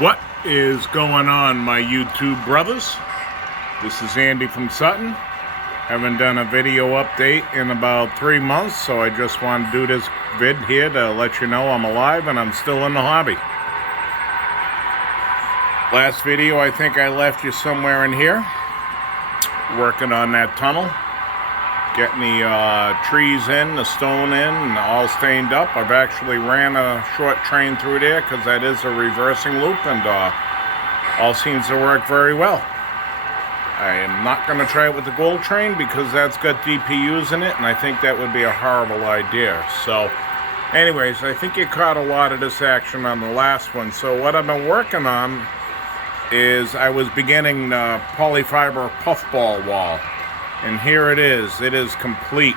What is going on, my YouTube brothers? This is Andy from Sutton. Haven't done a video update in about 3 months, so I just want to do this vid here to let you know I'm alive and I'm still in the hobby. Last video, I think I left you somewhere in here, working on that tunnel, getting the trees in, the stone in, and all stained up. I've actually ran a short train through there because that is a reversing loop, and all seems to work very well. I am not going to try it with the gold train because that's got DPUs in it, and I think that would be a horrible idea. So anyways, I think you caught a lot of this action on the last one. So what I've been working on is I was beginning the polyfiber puffball wall. And here it is complete.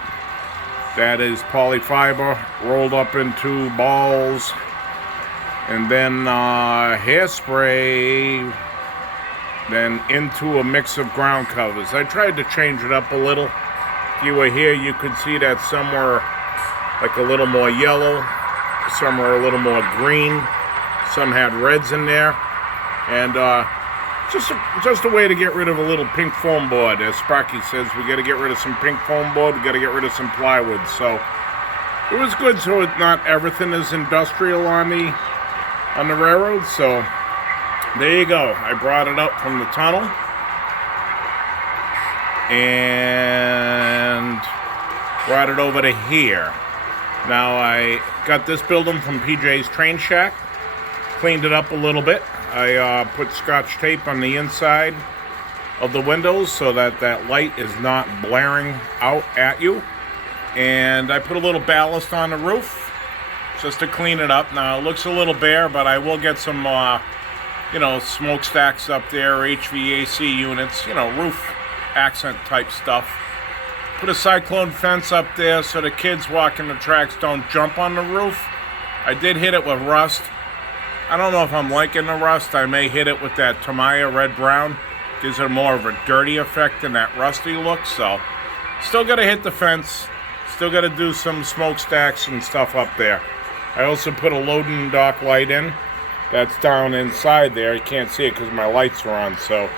That is polyfiber rolled up into balls, and then hairspray, then into a mix of ground covers. I tried to change it up a little. If you were here, you could see that some were like a little more yellow, some were a little more green, some had reds in there, and just a way to get rid of a little pink foam board. As Sparky says, we got to get rid of some pink foam board, we got to get rid of some plywood. So it was good, so not everything is industrial on the railroad. So there you go. I brought it up from the tunnel and brought it over to here. Now I got this building from PJ's Train Shack, cleaned it up a little bit. I put scotch tape on the inside of the windows so that that light is not blaring out at you. And I put a little ballast on the roof just to clean it up. Now it looks a little bare, but I will get some, smokestacks up there, HVAC units, roof accent type stuff. Put a cyclone fence up there so the kids walking the tracks don't jump on the roof. I did hit it with rust. I don't know if I'm liking the rust. I may hit it with that Tamiya red-brown. Gives it more of a dirty effect than that rusty look. So, still got to hit the fence. Still got to do some smokestacks and stuff up there. I also put a loading dock light in. That's down inside there. You can't see it because my lights are on. So,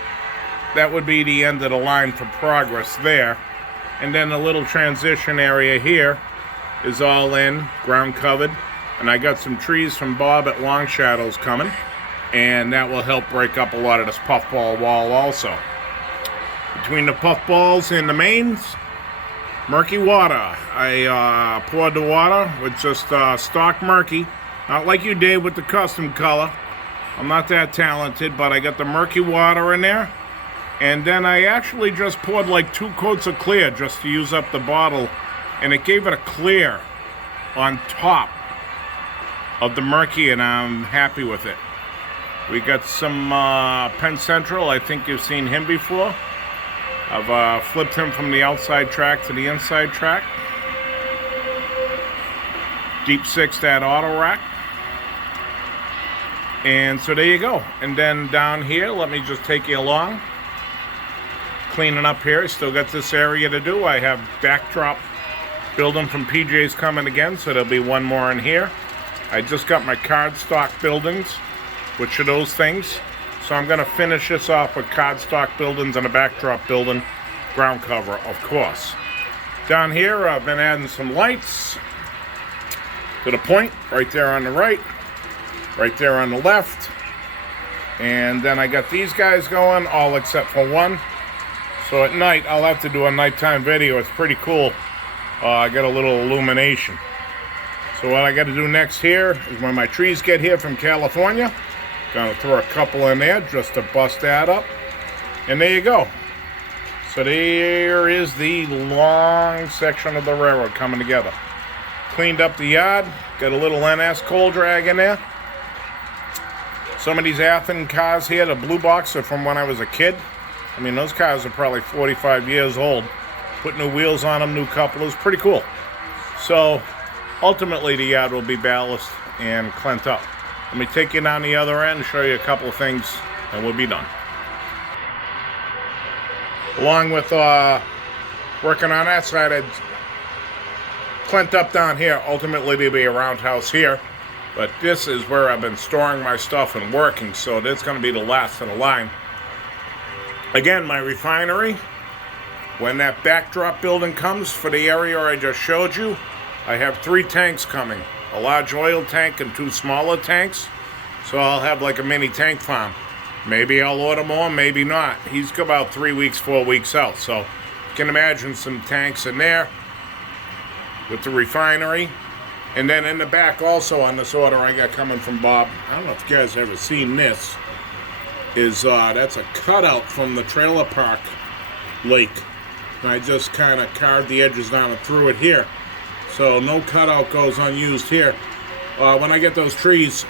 that would be the end of the line for progress there. And then the little transition area here is all in, ground covered. And I got some trees from Bob at Long Shadows coming, and that will help break up a lot of this puffball wall also. Between the puffballs and the mains, murky water. I poured the water with just stock murky, not like you did with the custom color. I'm not that talented, but I got the murky water in there, and then I actually just poured like 2 coats of clear just to use up the bottle, and it gave it a clear on top of the murky, and I'm happy with it. We got some Penn Central. I think you've seen him before. I've flipped him from the outside track to the inside track. Deep 6 that auto rack. And so there you go. And then down here, let me just take you along. Cleaning up here. Still got this area to do. I have backdrop building from PJ's coming again, so there'll be one more in here. I just got my cardstock buildings, which are those things. So I'm going to finish this off with cardstock buildings and a backdrop building, ground cover, of course. Down here, I've been adding some lights to the point, right there on the right there on the left. And then I got these guys going, all except for one. So at night, I'll have to do a nighttime video. It's pretty cool. I got a little illumination. So what I got to do next here is when my trees get here from California, gonna throw a couple in there just to bust that up. And there you go. So there is the long section of the railroad coming together. Cleaned up the yard, got a little NS coal drag in there. Some of these Athens cars here, the blue box, are from when I was a kid. I mean, those cars are probably 45 years old. Put new wheels on them, new couplers, pretty cool. So ultimately, the yard will be ballast and cleaned up. Let me take you down the other end and show you a couple of things, and we'll be done. Along with working on that side, I'd cleaned up down here. Ultimately, there'll be a roundhouse here. But this is where I've been storing my stuff and working, so that's going to be the last of the line. Again, my refinery, when that backdrop building comes for the area I just showed you, I have 3 tanks coming. A large oil tank and 2 smaller tanks. So I'll have like a mini tank farm. Maybe I'll order more, maybe not. He's about 3 weeks, 4 weeks out. So you can imagine some tanks in there with the refinery. And then in the back also on this order I got coming from Bob, I don't know if you guys have ever seen this, is that's a cutout from the trailer park lake. And I just kind of carved the edges down and threw it here. So no cutout goes unused here. When I get those trees,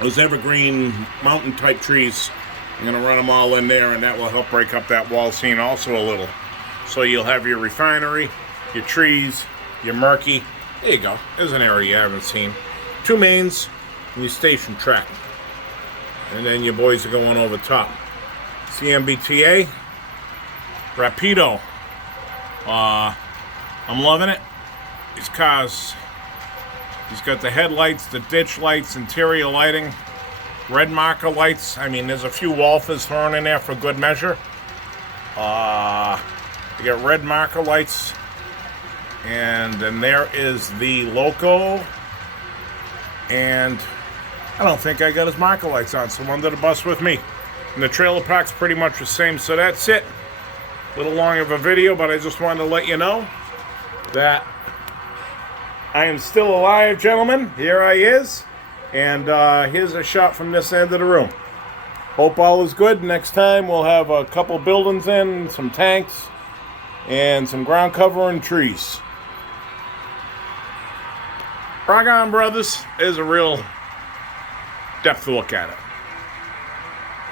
those evergreen mountain type trees, I'm going to run them all in there, and that will help break up that wall scene also a little. So you'll have your refinery, your trees, your murky. There you go. There's an area you haven't seen. 2 mains and your station track. And then your boys are going over top. See MBTA? Rapido. I'm loving it. These cars. He's got the headlights, the ditch lights, interior lighting, red marker lights. I mean, there's a few Wolfers thrown in there for good measure. You got red marker lights. And then there is the loco, and I don't think I got his marker lights on, so I'm under the bus with me. And the trailer park's pretty much the same, so that's it. A little long of a video, but I just wanted to let you know that I am still alive, gentlemen. Here I is, and here's a shot from this end of the room. Hope all is good. Next time we'll have a couple buildings in, some tanks, and some ground cover and trees. Rock on, brothers. There's a real depth look at it.